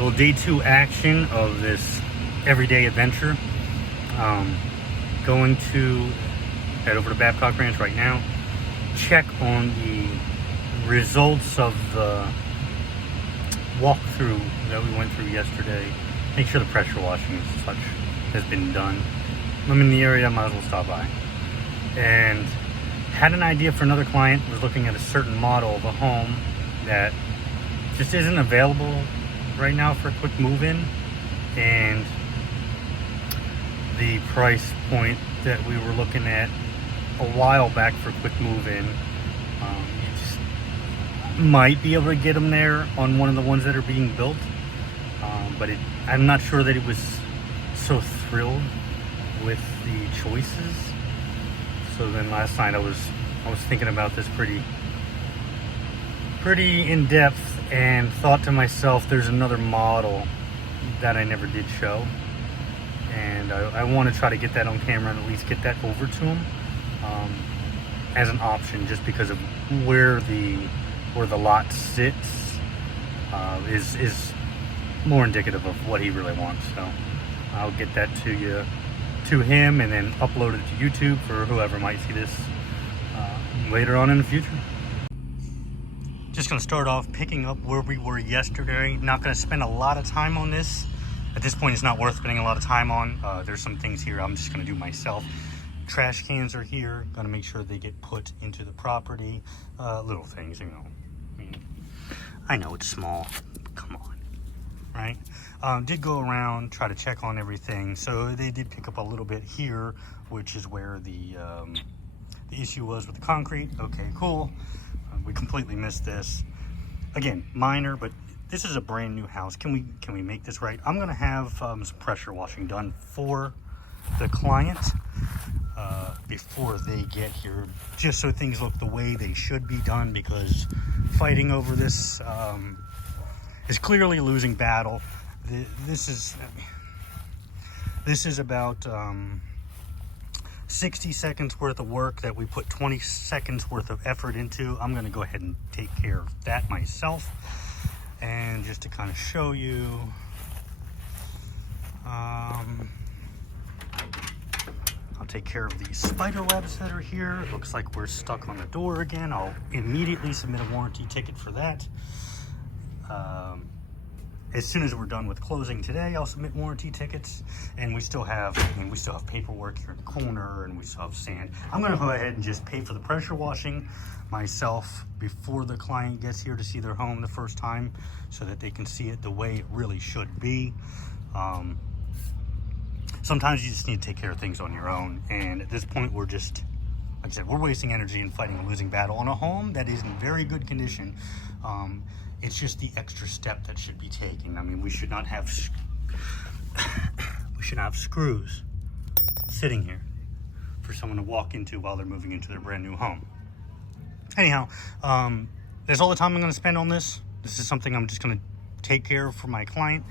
little day 2 action of this everyday adventure. Going to head over to Babcock Ranch right now, check on the results of the walkthrough that we went through yesterday, make sure the pressure washing and such has been done. I'm in the area, I might as well stop by. And had an idea for another client, was looking at a certain model of a home that just isn't available right now for a quick move-in, and the price point that we were looking at a while back for quick move-in, you just might be able to get them there on one of the ones that are being built, but I'm not sure that it was so thrilled with the choices. So then last night I was thinking about this pretty in depth, and thought to myself, there's another model that I never did show, and I want to try to get that on camera and at least get that over to him as an option, just because of where the lot sits is more indicative of what he really wants. So I'll get that to him and then upload it to YouTube for whoever might see this later on in the future. Just going to start off picking up where we were yesterday. Not going to spend a lot of time on this. At this point, it's not worth spending a lot of time on. There's some things here I'm just going to do myself. Trash cans are here. Got to make sure they get put into the property. Little things, you know. I mean, I know it's small. Come on, right? Did go around, try to check on everything. So they did pick up a little bit here, which is where the issue was with the concrete. Okay, cool. We completely missed this. Again, minor, but this is a brand new house. Can we make this right? I'm gonna have some pressure washing done for the client before they get here, just so things look the way they should be done, because fighting over this is clearly a losing battle. This is about 60 seconds worth of work that we put 20 seconds worth of effort into. I'm going to go ahead and take care of that myself. And just to kind of show you, I'll take care of these spider webs that are here. It looks like we're stuck on the door again. I'll immediately submit a warranty ticket for that. As soon as we're done with closing today, I'll submit warranty tickets, and we still have paperwork here in the corner, and we still have sand. I'm gonna go ahead and just pay for the pressure washing myself before the client gets here to see their home the first time, so that they can see it the way it really should be. Sometimes you just need to take care of things on your own, and at this point we're just, like I said, we're wasting energy and fighting a losing battle on a home that is in very good condition. It's just the extra step that should be taken. I mean, we should not have screws sitting here for someone to walk into while they're moving into their brand new home. Anyhow, that's all the time I'm going to spend on this. This is something I'm just going to take care of for my client.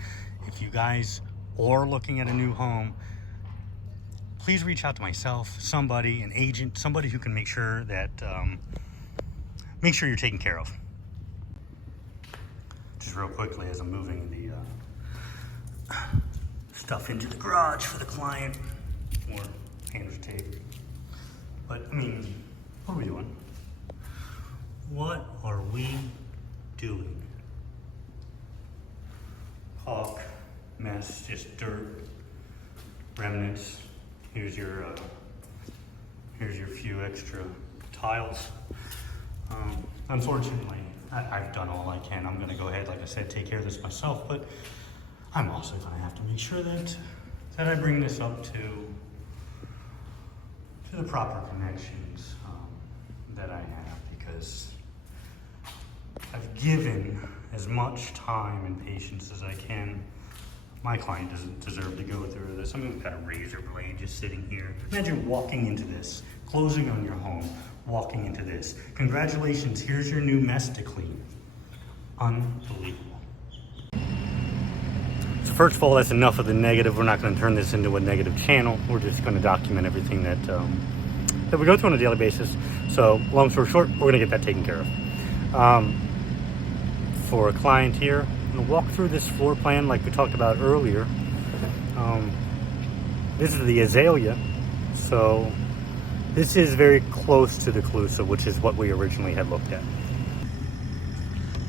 If you guys are looking at a new home, please reach out to myself, somebody, an agent, somebody who can make sure that you're taken care of. Just real quickly, as I'm moving the stuff into the garage for the client, or handles tape. But I mean, what are we doing? What are we doing? Caulk, mess, just dirt, remnants. Here's your few extra tiles. Unfortunately, I've done all I can. I'm going to go ahead, like I said, take care of this myself, but I'm also going to have to make sure that I bring this up to the proper connections that I have, because I've given as much time and patience as I can. My client doesn't deserve to go through this. I mean, we've got a razor blade just sitting here. Imagine walking into this, closing on your home, walking into this. Congratulations, here's your new mess to clean. Unbelievable. So first of all, that's enough of the negative. We're not going to turn this into a negative channel. We're just going to document everything that we go through on a daily basis. So long story short, we're going to get that taken care of. For a client here, I'm gonna walk through this floor plan like we talked about earlier. This is the Azalea, so this is very close to the Calusa, which is what we originally had looked at.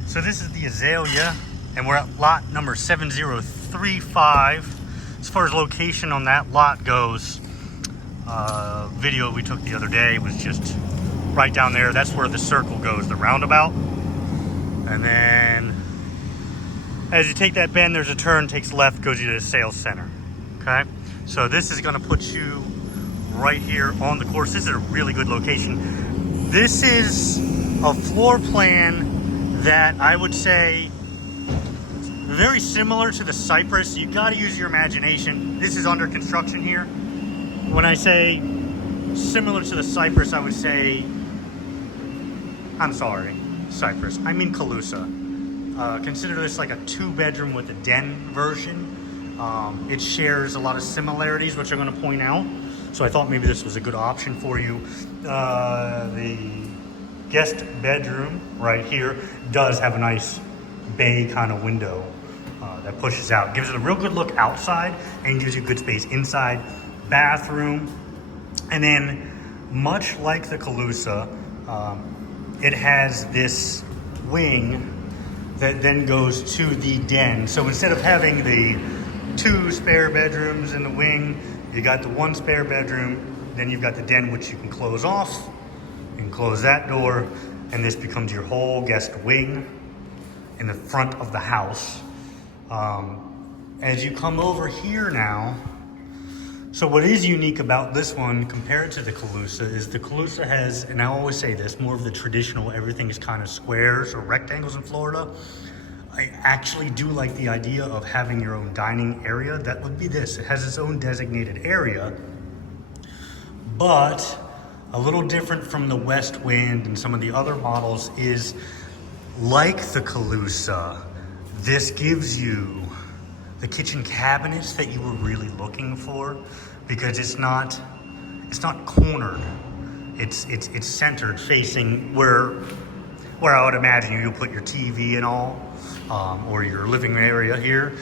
So this is the Azalea, and we're at lot number 7035. As far as location on that lot goes, video we took the other day was just right down there. That's where the circle goes, the roundabout. And then as you take that bend, there's a turn, takes left, goes you to the sales center. Okay, so this is going to put you right here on the course. This is a really good location. This is a floor plan that I would say very similar to the Cypress. You got to use your imagination. This is under construction here. When I say similar to the Cypress, I would say, I'm sorry, Cypress, I mean Calusa. Consider this like a 2-bedroom with a den version. It shares a lot of similarities, which I'm going to point out. So I thought maybe this was a good option for you. The guest bedroom right here does have a nice bay kind of window that pushes out. Gives it a real good look outside and gives you good space inside. Bathroom. And then, much like the Calusa, it has this wing that then goes to the den. So instead of having the 2 spare bedrooms in the wing, you got the 1 spare bedroom, then you've got the den, which you can close off. You can close that door, and this becomes your whole guest wing in the front of the house. As you come over here now, so what is unique about this one compared to the Calusa is the Calusa has, and I always say this, more of the traditional, everything is kind of squares or rectangles in Florida. I actually do like the idea of having your own dining area. That would be this. It has its own designated area, but a little different from the West Wind and some of the other models is, like the Calusa, this gives you the kitchen cabinets that you were really looking for, because it's not cornered. It's centered, facing where I would imagine you'll put your TV and all, or your living area here.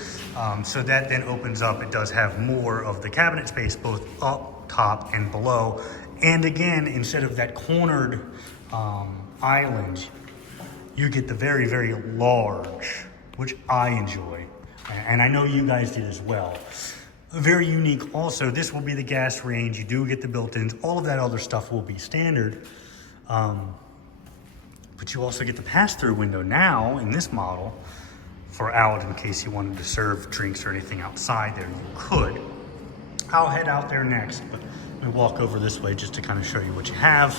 So that then opens up. It does have more of the cabinet space, both up top and below. And again, instead of that cornered island, you get the very, very large, which I enjoy. And I know you guys did as well. Very unique also. This will be the gas range. You do get the built-ins. All of that other stuff will be standard. But you also get the pass-through window now in this model for out, in case you wanted to serve drinks or anything outside there, you could. I'll head out there next, but let me walk over this way just to kind of show you what you have.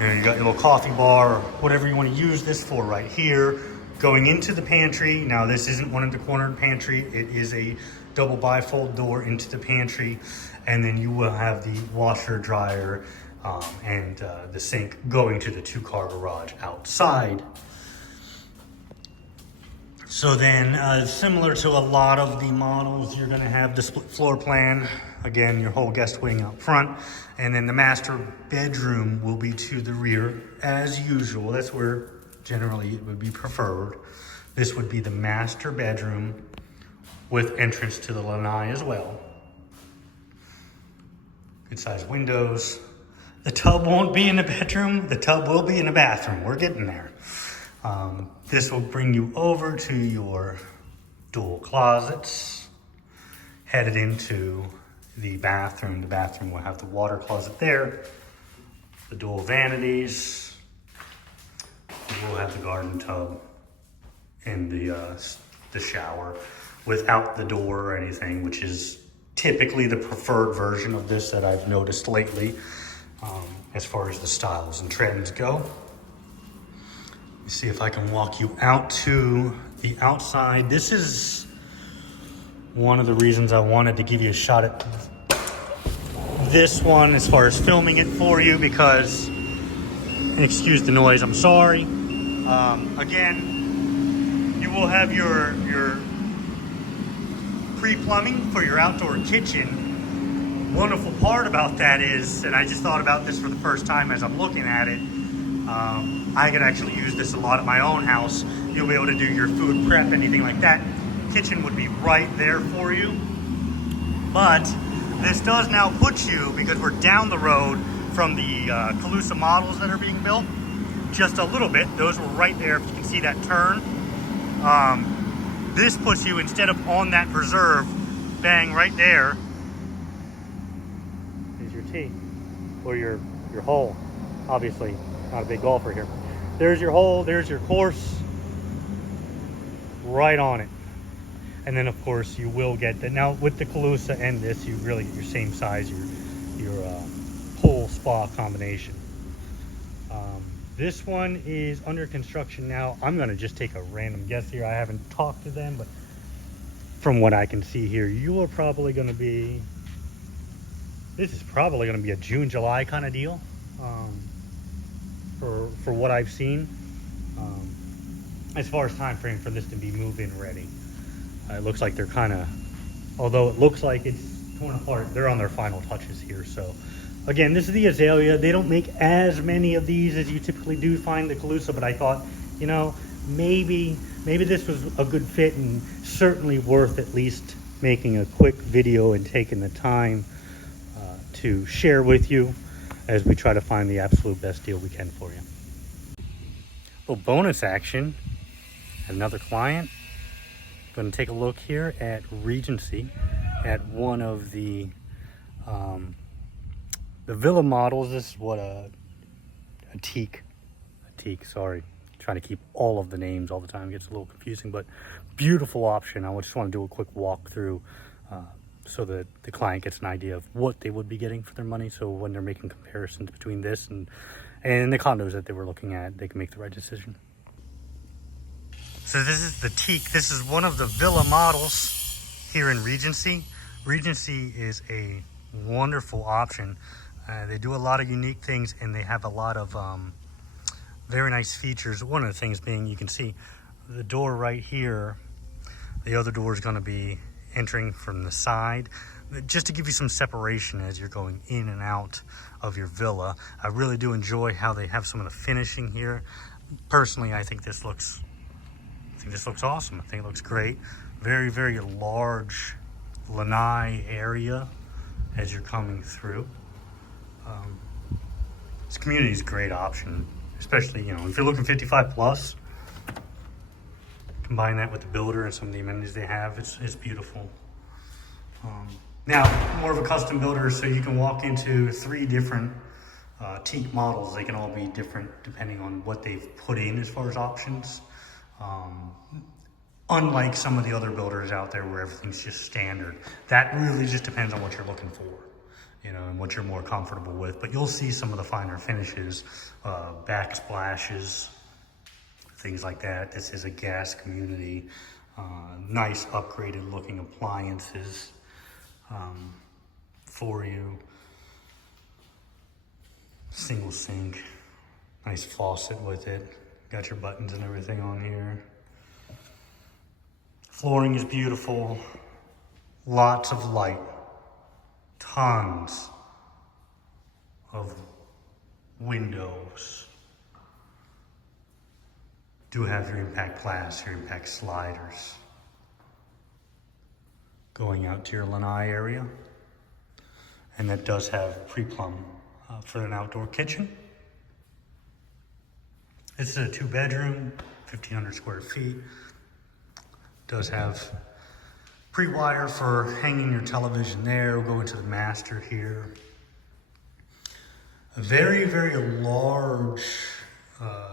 You got your little coffee bar, or whatever you want to use this for right here. Going into the pantry, now this isn't one of the cornered pantry, it is a double bifold door into the pantry, and then you will have the washer, dryer, and the sink going to the 2-car garage outside. So then, similar to a lot of the models, you're gonna have the split floor plan. Again, your whole guest wing out front, and then the master bedroom will be to the rear as usual. That's where generally it would be preferred. This would be the master bedroom with entrance to the lanai as well. Good sized windows. The tub won't be in the bedroom. The tub will be in the bathroom. We're getting there. This will bring you over to your dual closets, headed into the bathroom. The bathroom will have the water closet there, the dual vanities. We'll have the garden tub in the shower without the door or anything, which is typically the preferred version of this that I've noticed lately, as far as the styles and trends go. Let me see if I can walk you out to the outside. This is one of the reasons I wanted to give you a shot at this one as far as filming it for you, because, excuse the noise, I'm sorry. Again, you will have your pre-plumbing for your outdoor kitchen. Wonderful part about that is, and I just thought about this for the first time as I'm looking at it, I can actually use this a lot at my own house You'll be able to do your food prep, anything like that. Kitchen would be right there for you. But this does now put you, because we're down the road from the Calusa models that are being built, just a little bit. Those were right there, if you can see that turn. This puts you, instead of on that preserve, bang, right there is your tee, or your hole. Obviously, not a big golfer here. There's your hole, there's your course, right on it. And then of course you will get that. Now with the Calusa and this, you really get your same size, your hole spa combination. This one is under construction now. I'm gonna just take a random guess here. I haven't talked to them, but from what I can see here, you are probably gonna be, this is probably gonna be a June, July kind of deal. For what I've seen, as far as time frame for this to be move-in ready. It looks like they're kind of, although it looks like it's torn apart, they're on their final touches here. So again, this is the Azalea. They don't make as many of these as you typically do find the Calusa, but I thought, you know, maybe this was a good fit, and certainly worth at least making a quick video and taking the time to share with you as we try to find the absolute best deal we can for you. Little bonus action, another client. Going to take a look here at Regency, at one of the villa models. This is what a Teak, sorry. Trying to keep all of the names all the time, it gets a little confusing, but beautiful option. I just want to do a quick walkthrough so that the client gets an idea of what they would be getting for their money. So when they're making comparisons between this and the condos that they were looking at, they can make the right decision. So this is the Teak. This is one of the villa models here in Regency. Regency is a wonderful option. They do a lot of unique things, and they have a lot of very nice features. One of the things being, you can see the door right here. The other door is going to be entering from the side, just to give you some separation as you're going in and out of your villa. I really do enjoy how they have some of the finishing here. Personally, I think this looks awesome. I think it looks great. Very, very large lanai area as you're coming through. This community is a great option, especially, you know, if you're looking 55 plus. Combine that with the builder and some of the amenities they have, it's beautiful. Now, more of a custom builder, so you can walk into 3 different Teak models. They can all be different depending on what they've put in as far as options. Unlike some of the other builders out there where everything's just standard. That really just depends on what you're looking for, you know, and what you're more comfortable with. But you'll see some of the finer finishes, backsplashes, things like that. This is a gas community. Nice upgraded looking appliances for you. Single sink, nice faucet with it. Got your buttons and everything on here. Flooring is beautiful. Lots of light. Tons of windows. Do have your impact glass, your impact sliders. Going out to your lanai area. And that does have pre-plumb for an outdoor kitchen. This is a 2-bedroom, 1,500 square feet. Does have pre-wire for hanging your television there. We'll go into the master here. A very, very large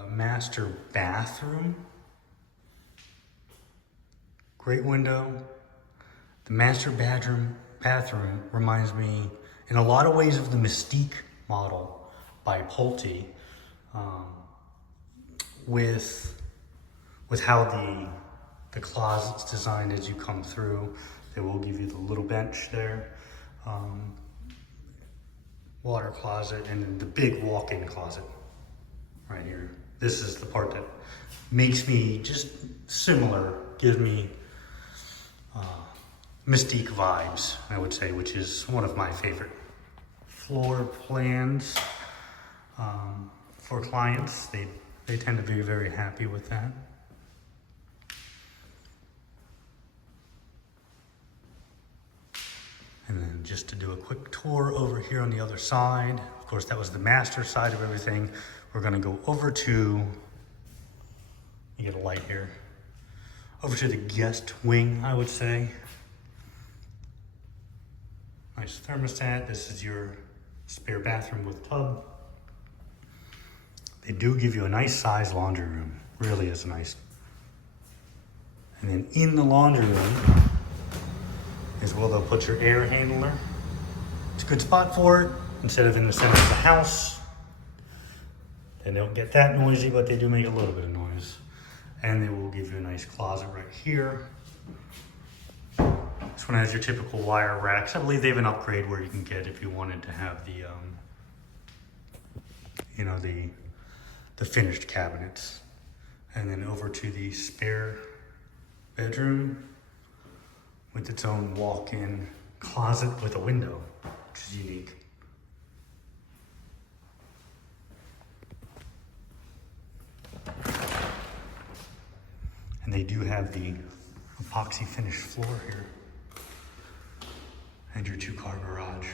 master bathroom. Great window. The master bathroom reminds me in a lot of ways of the Mystique model by Pulte, with how the closet's designed as you come through. They will give you the little bench there, water closet, and then the big walk-in closet right here. This is the part that makes me just similar, gives me Mystique vibes, I would say, which is one of my favorite floor plans for clients. They tend to be very happy with that. And just to do a quick tour over here on the other side, of course, that was the master side of everything. We're gonna go over to, you get a light here, over to the guest wing, I would say. Nice thermostat. This is your spare bathroom with tub. They do give you a nice size laundry room. Really is nice. And then in the laundry room is where they'll put your air handler. It's a good spot for it, instead of in the center of the house. They don't get that noisy, but they do make a little bit of noise. And they will give you a nice closet right here. This one has your typical wire racks. I believe they have an upgrade where you can get, if you wanted to have the, you know, the finished cabinets. And then over to the spare bedroom with its own walk-in closet with a window, which is unique. And they do have the epoxy finished floor here and your 2-car garage.